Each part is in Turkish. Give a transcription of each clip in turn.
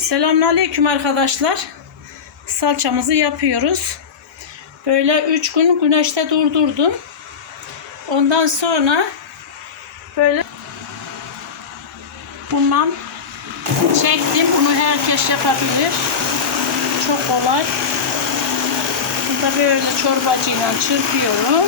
Selamünaleyküm arkadaşlar. Salçamızı yapıyoruz. Böyle 3 gün güneşte durdurdum. Ondan sonra böyle bundan çektim. Bunu herkes yapabilir. Çok kolay. Burada böyle çorbacıyla çırpıyorum.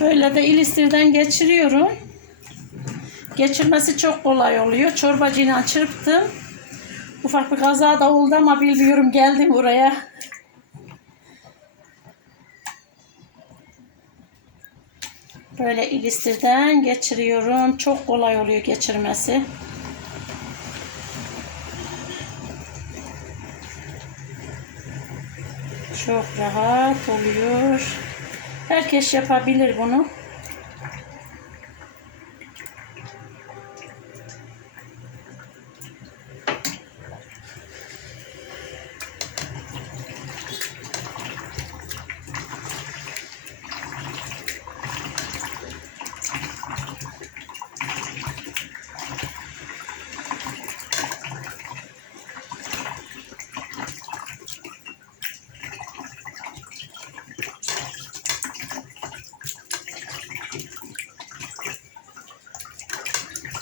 Böyle de ilistirden geçiriyorum. Geçirmesi çok kolay oluyor. Çorbacıyla çırptım. Ufak bir kaza da oldu ama bilmiyorum geldim buraya. Böyle ilistirden geçiriyorum. Çok kolay oluyor geçirmesi. Çok rahat oluyor. Herkes yapabilir bunu.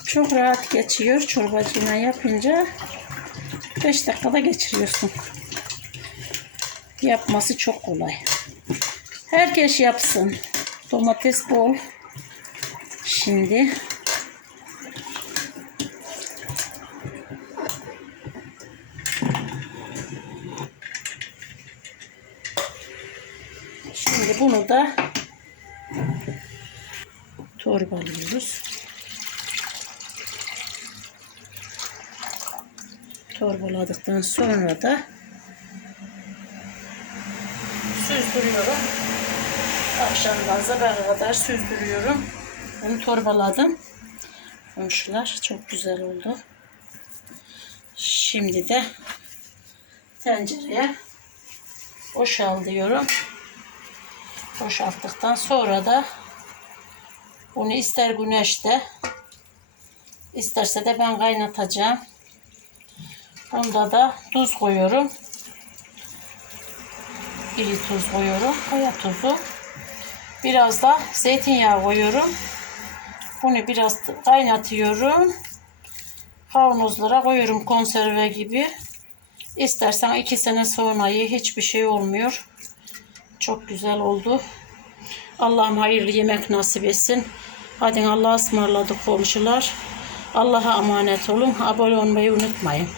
Çok rahat geçiyor çorbacıyla yapınca. 5 dakikada geçiriyorsun. Yapması çok kolay. Herkes yapsın. Domates bol. Şimdi Şimdi bunu da torbalıyoruz. Torbaladıktan sonra da süzdürüyorum. Akşamdan sabaha kadar süzdürüyorum. Bunu torbaladım. Komşular çok güzel oldu. Şimdi de tencereye boşaltıyorum. Boşalttıktan sonra da bunu ister güneşte isterse de ben kaynatacağım. Bunda da tuz koyuyorum. İri tuz koyuyorum. Kaya tuzu. Biraz da zeytinyağı koyuyorum. Bunu biraz kaynatıyorum. Kavanozlara koyuyorum konserve gibi. İstersen iki sene sonra ye hiçbir şey olmuyor. Çok güzel oldu. Allah'ım hayırlı yemek nasip etsin. Hadi Allah'a ısmarladık komşular. Allah'a emanet olun. Abone olmayı unutmayın.